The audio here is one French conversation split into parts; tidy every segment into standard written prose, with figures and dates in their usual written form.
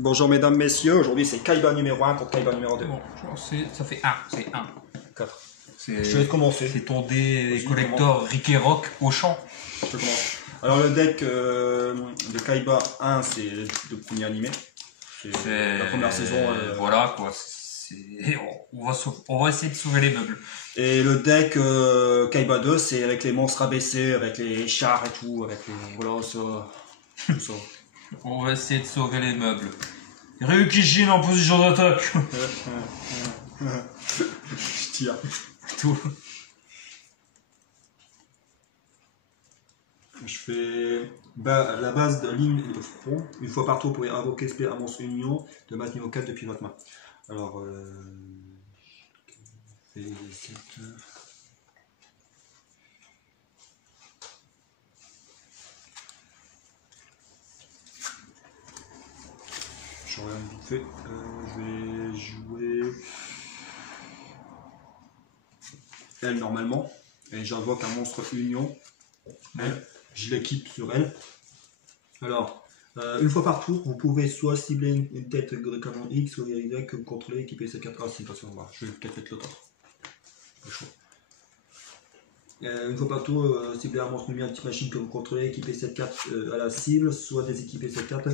Bonjour mesdames, messieurs, aujourd'hui c'est Kaiba numéro 1 contre Kaiba numéro 2. Bon, ça fait 1, c'est 1. 4. Je vais commencer. C'est ton dé collector Rick et Rock au champ. Je commence. Alors le deck de Kaiba 1 c'est le premier animé. C'est la première saison. Voilà quoi. On va essayer de sauver les meubles. Et le deck Kaiba 2 c'est avec les monstres abaissés, avec les chars et tout, avec les... Voilà, ça... Tout ça. On va essayer de sauver les meubles. Ryukishin en position d'attaque. Je tire. Tout. Je fais la base de ligne de front. Une fois par tour, vous pouvez invoquer esprit à monstre union de masse niveau 4 depuis votre main. Alors, je regarde vite fait. Je vais jouer elle normalement. Et j'invoque un monstre union. Elle, je l'équipe sur elle. Alors, une fois par tour, vous pouvez soit cibler une tête de canon X ou Y que vous contrôlez, équiper ces 4 si façon. Voilà, je vais peut-être mettre l'autre. Pas chaud. Une fois par tour, cibler un monstre lumière, une petite machine que vous contrôlez, équiper cette carte à la cible, soit déséquiper cette carte.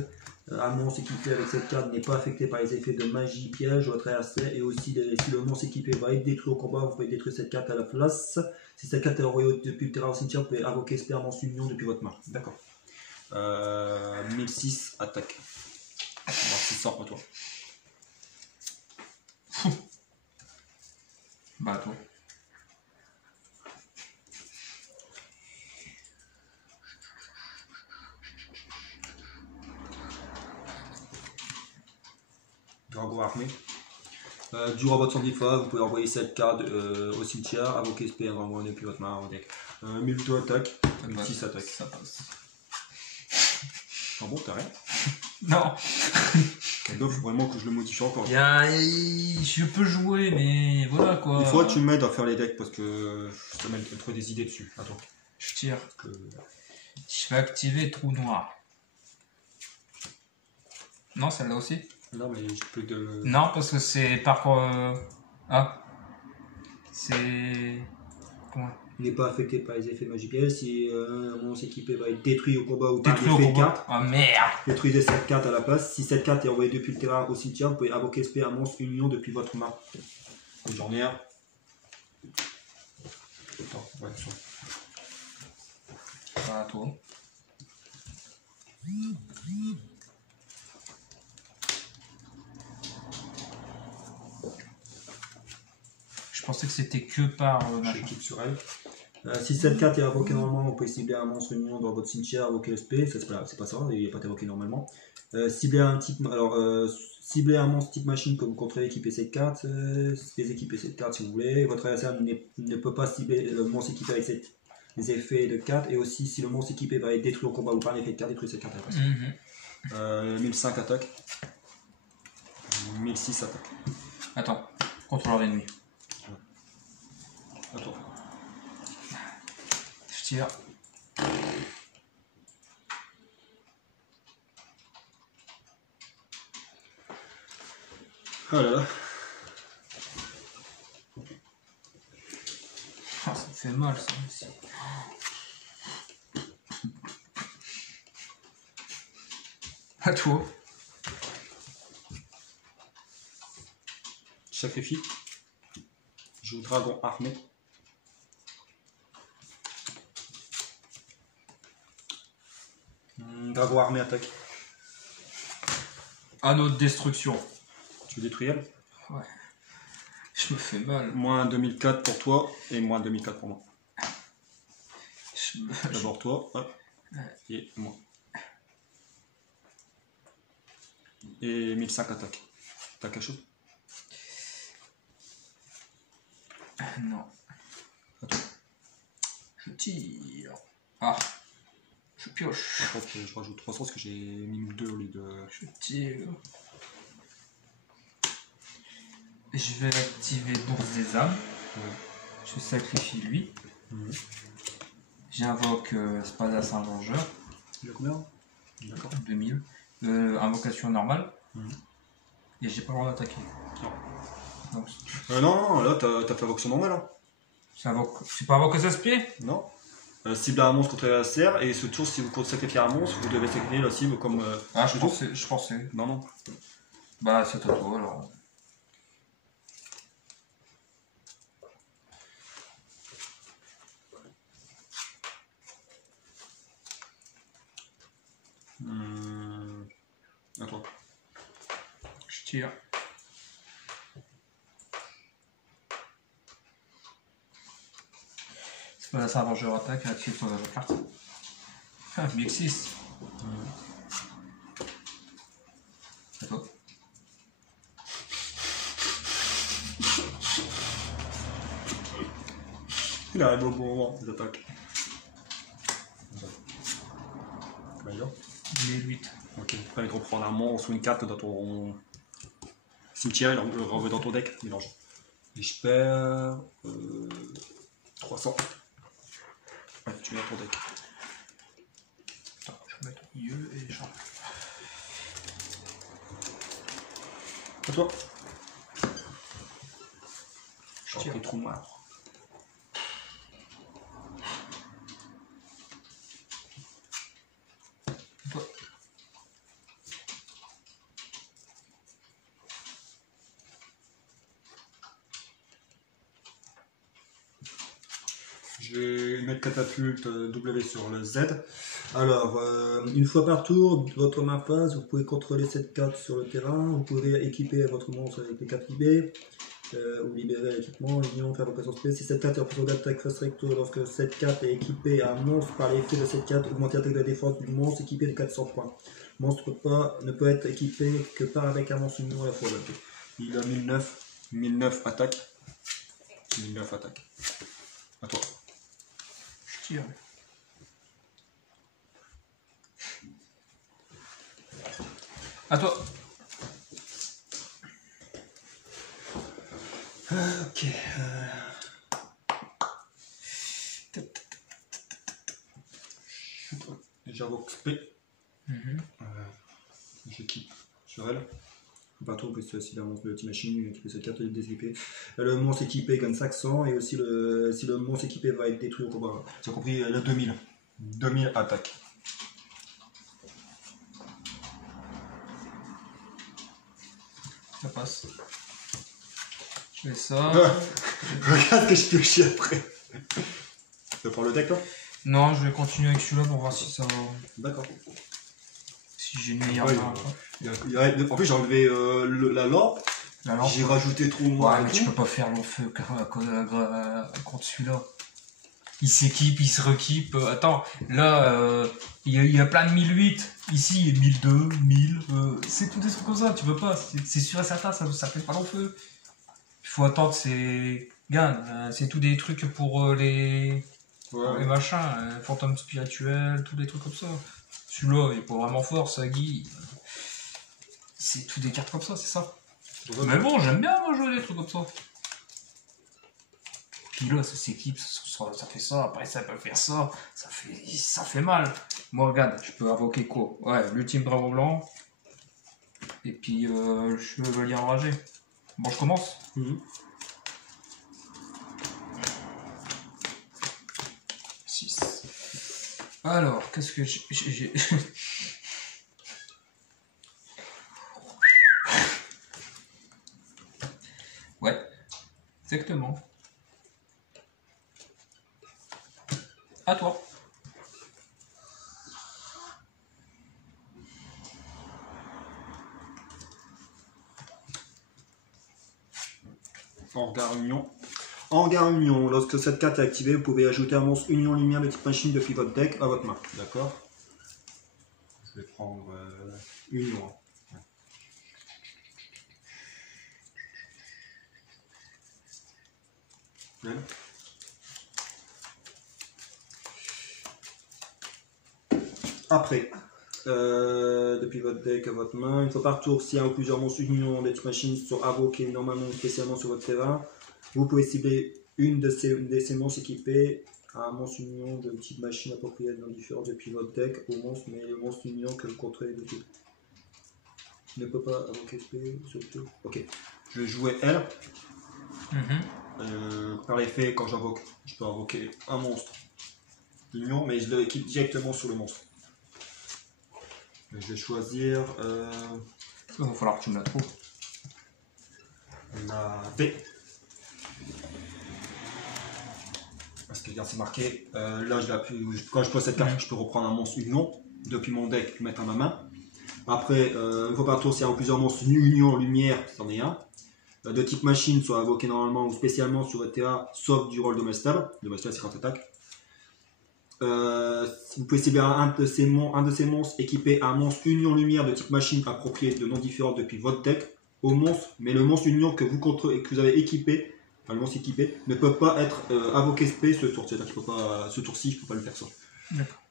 Un monstre équipé avec cette carte n'est pas affecté par les effets de magie, piège ou votre adversaire. Et aussi, si le monstre équipé va être détruit au combat, vous pouvez détruire cette carte à la place. Si cette carte est envoyée depuis le terrain au cimetière, vous pouvez invoquer esprit monstre union depuis votre main. D'accord. 1006 attaque. On va voir si sort pour toi. Bah toi. Dragon armé. Durant votre sandifa, vous pouvez envoyer cette carte au cimetière, invoquer SP vraiment depuis votre main en deck. 1002 attaque, 1006 attaque. Ça passe. Ah bon, t'as rien? Non. Donc, faut vraiment que je le modifie encore. Je peux jouer, mais voilà quoi. Il faut que tu m'aides à faire les decks parce que ça m'aide à trouver des idées dessus. Attends. Je tire. Je vais activer trou noir. Non, celle-là aussi? Non, mais je peux de. Non, parce que c'est par. Ah. C'est. Comment? Il n'est pas affecté par les effets magiques. Si un monstre équipé va être détruit au combat ou par un effet de carte, ah merde! détruisez cette carte à la place. Si cette carte est envoyée depuis le terrain au cimetière, vous pouvez invoquer SP un monstre union depuis votre main. J'en ai un. Attends, ouais, ça. Voilà, toi. Je pensais que c'était que par. J'équipe sur elle. Si cette carte est invoquée normalement, vous pouvez cibler un monstre union dans votre cimetière, invoquer SP, c'est pas ça, il n'est pas invoqué normalement. Cibler un monstre type machine que vous contrôlez, équiper cette carte, déséquiper cette carte si vous voulez. Votre adversaire ne peut pas cibler le monstre équipé avec les effets de carte, et aussi si le monstre équipé va être détruit au combat ou par un effet de carte, détruire cette carte à la place. 1005 attaque. 1006 attaque. Attends, contrôleur ennemi. Attends. Je tire. Oh là là. Ah, ça me fait mal ça aussi. À toi. Je sacrifie. Je joue dragon armé. Dragon armé attaque. Anneau de destruction. Tu veux détruire elle? Ouais. Je me fais mal. Moins 2004 pour toi et moins 2004 pour moi. D'abord toi, hop. Et moi. Et 1005 attaque. T'as quelque chose? Non. Attends. Je tire. Ah. Je pioche. En fait, je rajoute 300 parce que j'ai mis 2 au lieu de. Je tire. Je vais activer Bourse des âmes. Ouais. Je sacrifie lui. J'invoque Spada Saint-Vengeur. Il a combien? D'accord. 2000. Invocation normale. Et j'ai pas le droit d'attaquer. Non. Donc, Non, là t'as fait invocation normale. Hein. c'est pas avant que ça se plie? Non. Cible à un monstre contre l'adversaire, et ce tour, si vous sacrifiez un monstre, vous devez sacrifier la cible comme. Ah, je pensais. Non, non. Bah, c'est à toi alors. À toi. Je tire. C'est pas ça avant je attaque, active son carte. Ah, Big 6. C'est toi. Il arrive au bon moment, il attaque. Combien? Il est 8. Ok, après il reprend un monstre ou une carte dans ton cimetière, il le remet dans ton deck, mélange. Et je perds 300. Ouais, tu mets dans ton deck. Attends, je vais mettre au milieu et j'en. À toi. Je tire. Les trous noirs. Toi. Je vais mettre catapulte W sur le Z. Alors, une fois par tour, votre main phase, vous pouvez contrôler cette carte sur le terrain. Vous pouvez équiper votre monstre avec les cartes libérées. Ou libérer l'équipement, l'union, faire vocation spéciale. Si cette carte est en position d'attaque first recto, lorsque cette carte est équipée à un monstre par l'effet de cette carte, augmenter l'attaque de la défense du monstre équipé de 400 points. Le monstre ne peut être équipé que par avec un monstre union à la fois. Il a 1009 attaque. 1009 attaque. À toi. Je tire. À toi. Ok. J'invoque P. J'équipe sur elle. Pas trop, parce que si la monstre de la Team Machine qui fait cette carte est déséquipée. Le monstre équipé gagne 500 et aussi si le monstre équipé va être détruit au combat. Tu as compris, elle a 2000. 2000 attaques. Ça passe. Je fais ça. Regarde ce que je pioche après. Tu veux prendre le deck là? Non, je vais continuer avec celui-là pour voir si ça va. D'accord. Si j'ai une meilleure Ouais, main. en plus, j'ai enlevé la lampe. La lampe, J'ai rajouté trop noir. ouais, mais tu peux pas faire long feu contre celui-là. Il s'équipe, il se requipe. Attends, là, il y a plein de 1008. Ici, il y a 1002, 1000. C'est tout des trucs comme ça, tu veux pas. C'est sûr et certain, ça fait pas long feu. Il faut attendre, c'est. Gain, c'est tout des trucs pour les machins, fantômes spirituels, tous des trucs comme ça. Celui-là, il est pas vraiment fort, Sagi. C'est tout des cartes comme ça, c'est ça. Mais bon, j'aime bien moi jouer des trucs comme ça. Puis là, ça s'équipe, ça fait ça, après ça peut faire ça, ça fait mal. Moi, regarde, je peux invoquer quoi? Ouais, l'ultime dragon blanc. Et puis, je veux lire enragé. Bon, je commence. 6. Alors, qu'est-ce que j'ai... Ouais, exactement. À toi. En regard union. En regard union, lorsque cette carte est activée, vous pouvez ajouter un monstre union lumière de type machine depuis votre deck à votre main. D'accord. Je vais prendre union. Ouais. Après, depuis votre deck à votre main, une fois par tour, si un ou plusieurs monstres union de type machine sont invoqués normalement spécialement sur votre terrain, vous pouvez cibler une de ces monstres équipés à un monstre union de type machine approprié dans différents depuis votre deck au monstre, mais le monstre union que vous contrôlez de tout. Ne peut pas invoquer SP sur le tour. Ok. Je vais jouer elle. Par effet, quand j'invoque, je peux invoquer un monstre union, mais je l'équipe directement sur le monstre. Je vais choisir Il va falloir que tu me la trouves. la V. Parce que bien c'est marqué. Là, quand je pose cette carte, je peux reprendre un monstre union depuis mon deck, le mettre à ma main. Après, une fois par tour, s'il y a plusieurs monstres union lumière, c'en est un. De type machine, soit invoqué normalement ou spécialement sur votre TA, sauf du rôle de Domestal. Domestal, c'est quand attaque. Vous pouvez cibler un de ces monstres équipé à un monstre union lumière de type machine approprié de noms différents depuis votre deck au monstre, mais le monstre union que vous contrôlez, que vous avez équipé, enfin le monstre équipé, ne peut pas être invoqué SP ce tour. C'est-à-dire qu'il peut pas, ce tour-ci, je peux pas le faire ça. D'accord.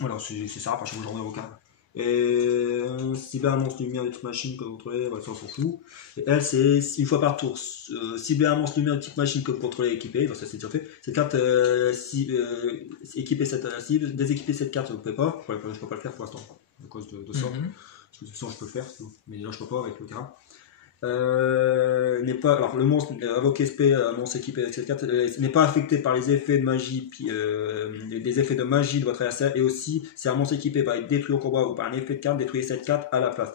Voilà, c'est ça, à chaque fois j'en ai aucun. Et cibler un monstre lumière de type machine que vous contrôlez, ça on s'en fout. Et elle, c'est une fois par tour. Cibler un monstre lumière de type machine que vous contrôlez équipé, ça c'est déjà fait. Cette carte, équiper cette cible, déséquiper cette carte, vous ne pouvez pas. Je peux pas le faire pour l'instant, à cause de ça. Parce que de ça, je peux le faire, mais là je peux pas avec le terrain. N'est pas, alors le monstre invoqué SP, un monstre équipé avec cette carte, n'est pas affecté par les effets de magie, des effets de magie de votre adversaire, et aussi si un monstre équipé va être détruit au combat ou par un effet de carte, détruisez cette carte à la place.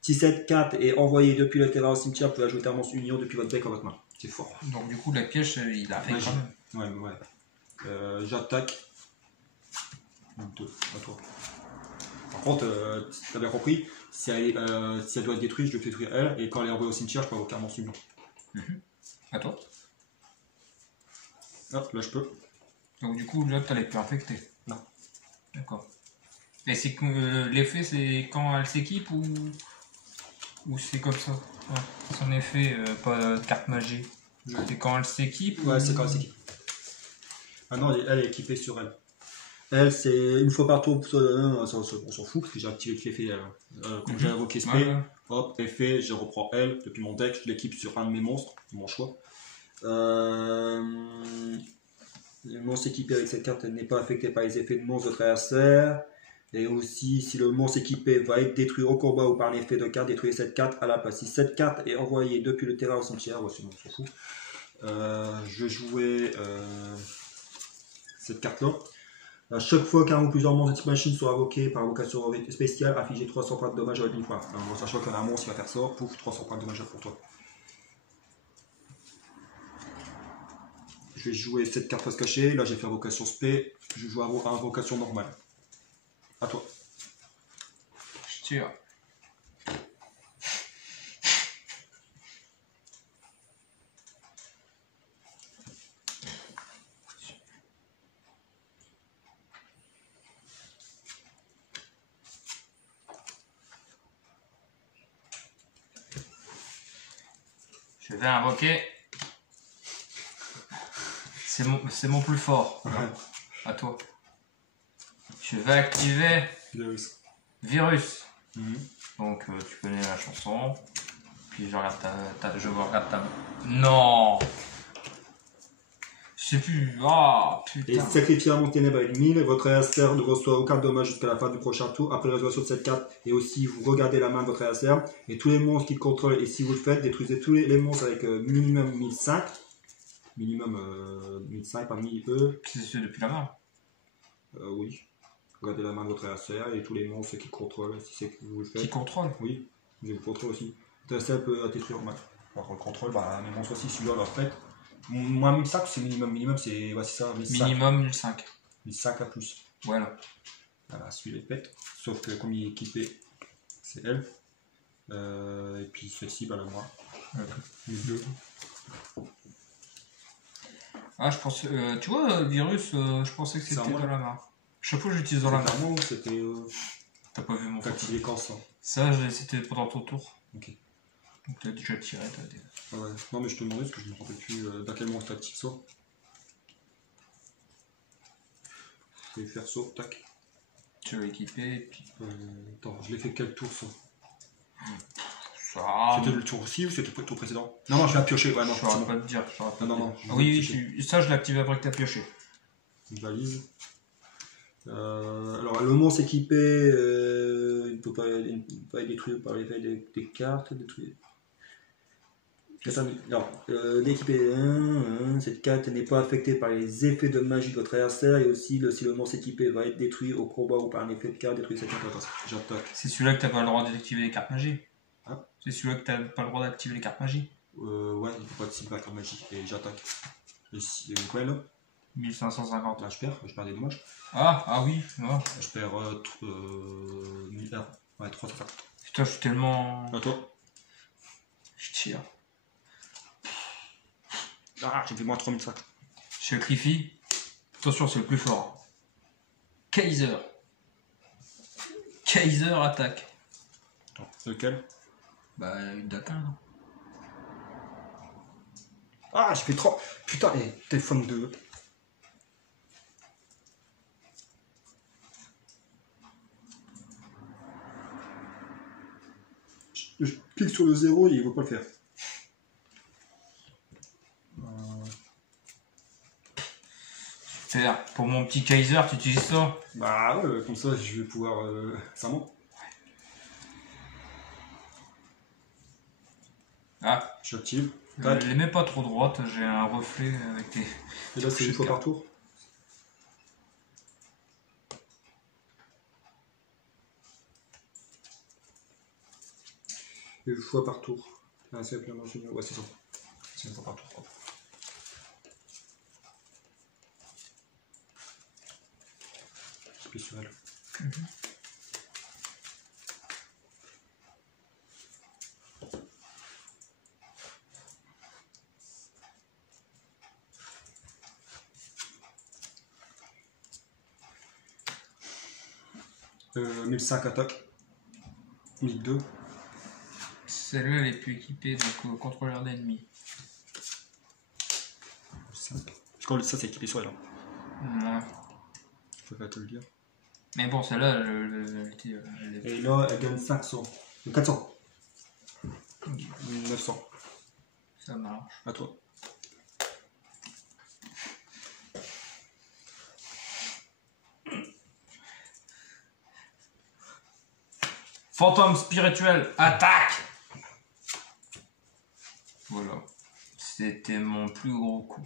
Si cette carte est envoyée depuis le terrain au cimetière, vous pouvez ajouter un monstre union depuis votre deck en votre main. C'est fort. Donc du coup la pioche il a fait quand même. Ouais. J'attaque. 2 à toi. Par contre, tu as bien compris, si elle doit être détruite, je dois détruire elle, et quand elle est envoyée au cimetière, je peux invoquer un monstre union. À toi. Hop, là je peux. Donc du coup là tu l'as plus infecté. Non. D'accord. Et c'est que l'effet c'est quand elle s'équipe ou c'est comme ça. Ouais. Son effet, pas de carte magie. C'est quand elle s'équipe. Ouais, c'est quand elle s'équipe. Ah non, elle est équipée sur elle. Elle, c'est une fois par tour, on s'en fout, parce que j'ai activé l'effet quand j'ai invoqué SP. Hop, effet, je reprends elle depuis mon deck, je l'équipe sur un de mes monstres, mon choix. Le monstre équipé avec cette carte n'est pas affecté par les effets de monstre de votre adversaire. Et aussi, si le monstre équipé va être détruit au combat ou par un effet de carte, détruisez cette carte à la place. Si cette carte est envoyée depuis le terrain au cimetière, sinon on s'en fout. Je jouais cette carte-là. À chaque fois qu'un ou plusieurs monstres de type machine sont invoqués par invocation spéciale, affligez 300 points de dommage avec une fois. Alors, sachant qu'il y a un monstre qui va faire ça, pouf, 300 points de dommage pour toi. Je vais jouer cette carte face cachée. Là, j'ai fait invocation spé. Je joue à invocation normale. À toi. Je tire. Je vais invoquer. C'est mon plus fort. Ouais. À toi. Je vais activer Virus. Donc tu connais la chanson. Puis je regarde je regarde ta. Non. Je sais plus. Ah putain. Et sacrifier un monstre ténèbres avec 1000. Votre adversaire ne reçoit aucun dommage jusqu'à la fin du prochain tour. Après la résolution de cette carte, et aussi vous regardez la main de votre adversaire. Et tous les monstres qu'il contrôle, et si vous le faites, détruisez tous les monstres avec minimum 1005. Minimum 1005 par 1000 E. C'est depuis la main. Oui. Regardez la main de votre adversaire et tous les monstres qu'il contrôle, si c'est que vous le faites. Qui contrôle? Oui, vous le contrôle aussi. Votre adversaire peut détruire au match. Alors le contrôle, mes monstres aussi, celui-là leur fait. Moins 1005, c'est minimum. Minimum, c'est ça, 1005. Minimum 1005. 1005 à plus. Voilà. Voilà, celui-là est pète. Sauf que comme il est équipé, c'est elle. Et puis celle-ci, là, moi. Les deux. Ah, je pense. Tu vois, Virus, je pensais que c'était dans la main. Chaque fois, j'utilise dans la main. Moi, c'était. T'as pas vu mon photo. Activé quand ça? Ça, c'était pendant ton tour. Ok. Donc, t'as déjà tiré, t'as déjà. Ah ouais. Non, mais je te demandais parce que je me rappelle plus dans quel moment t'actives ça. Je vais faire ça, tac. Tu vas équiper, et puis. Attends, je l'ai fait quel tour ça? Ça. C'était le tour-ci ou c'était le tour précédent? Non, je l'ai pioché. Ouais, non, je saurais pas te dire. Non. Oui, ça, je l'ai activé après que t'as pioché. Une valise. Alors, le monstre équipé, il ne peut faut pas être détruit par l'effet des cartes. Détruire. Non, d'équiper cette carte n'est pas affectée par les effets de magie de votre adversaire et aussi si le monstre équipé va être détruit au combat ou par un effet de carte, détruire cette carte. J'attaque. C'est celui-là que t'as pas le droit d'activer les cartes magie. Hein? C'est celui-là que t'as pas le droit d'activer les cartes magie. Ouais, il faut pas de cible à carte magie et j'attaque. Et quoi là? 1550. Là je perds des dommages. Ah oui, ouais. Je perds 1000 ouais, 350. Putain, je suis tellement. À toi. Je tire. Ah, j'ai fait moins 3005. Je sacrifie. Attention, c'est le plus fort. Kaiser. Kaiser attaque. Attends, lequel? Bah, une d'aquin, non? Ah, j'ai fait 3. Putain, téléphone 2. Je clique sur le 0 et il ne veut pas le faire. Super. Pour mon petit Kaiser, tu utilises ça? Bah ouais, comme ça je vais pouvoir. Ça monte. Ah, J'active. je les mets pas trop droite, j'ai un reflet avec des. Et là c'est une fois par tour. Une fois par tour. Ah, c'est simplement junior. Ouais, c'est ça. C'est une fois par tour. Je sur elle. Euh, 1005 attaque. 1002. Celle-là, elle est plus équipée, donc contrôleur d'ennemis. 5. Parce que ça, c'est équipé sur elle. Ouais. Je peux pas te le dire. Mais bon, celle-là, Et là, elle gagne 500. 400. 900. Ça marche. À toi. Fantôme spirituel, attaque! Voilà. C'était mon plus gros coup.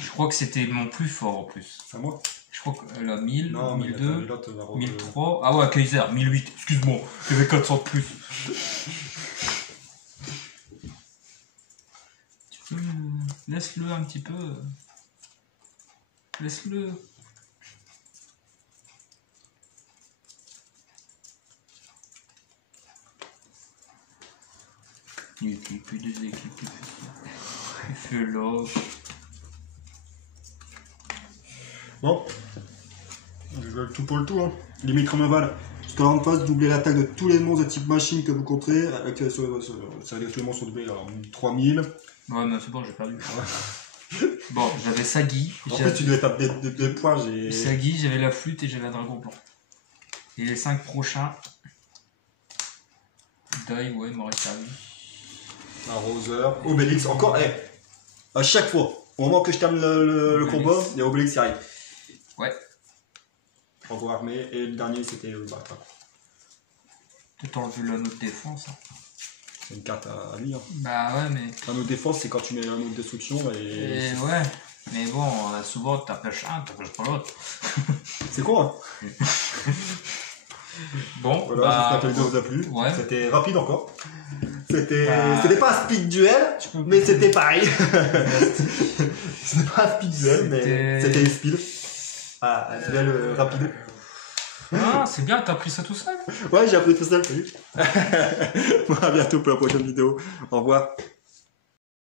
Je crois que c'était mon plus fort en plus. C'est à moi? Je crois qu'elle a 1000, non, 1002, 1003. Ah ouais, Kaiser, 1008. Excuse-moi, il y avait 400 de plus. Tu peux. Laisse-le un petit peu. Laisse-le. Une équipe, puis deux équipes. Il fait l'autre. Bon. Je veux le tout pour le tout. Hein. Limite Romaval. Jusqu'à en face, doubler l'attaque de tous les monstres de type machine que vous contrez. Avec, ça veut dire que tous les monstres sont doublés. Alors, 3000. Ouais, mais c'est bon, j'ai perdu. Bon, j'avais Sagi. En plus, tu devais taper des points. Sagi, j'avais la flûte et j'avais un dragon blanc. Et les 5 prochains. Die, ouais, il m'aurait servi. Arroseur. Obélix, encore. À chaque fois, au moment que je termine le combat, il y a Obélix qui arrive. Ouais. Renvoi armé. Et le dernier, c'était battre. Peut-être enlever l'anneau de défense. Hein. C'est une carte à lire. Bah ouais, mais. L'anneau de défense, c'est quand tu mets l'anneau de destruction et ouais. Mais bon, souvent, t'empêches un, t'empêches pas l'autre. C'est con, hein. Bon, voilà, j'espère que la vidéo vous a plu. Ouais. C'était rapide encore. C'était pas un speed duel, mais c'était pareil. C'était pas un speed duel, mais c'était speed. Ah, un duel rapide. Ah, c'est bien, t'as appris ça tout seul. Ouais, j'ai appris tout seul, salut. À bientôt pour la prochaine vidéo. Au revoir.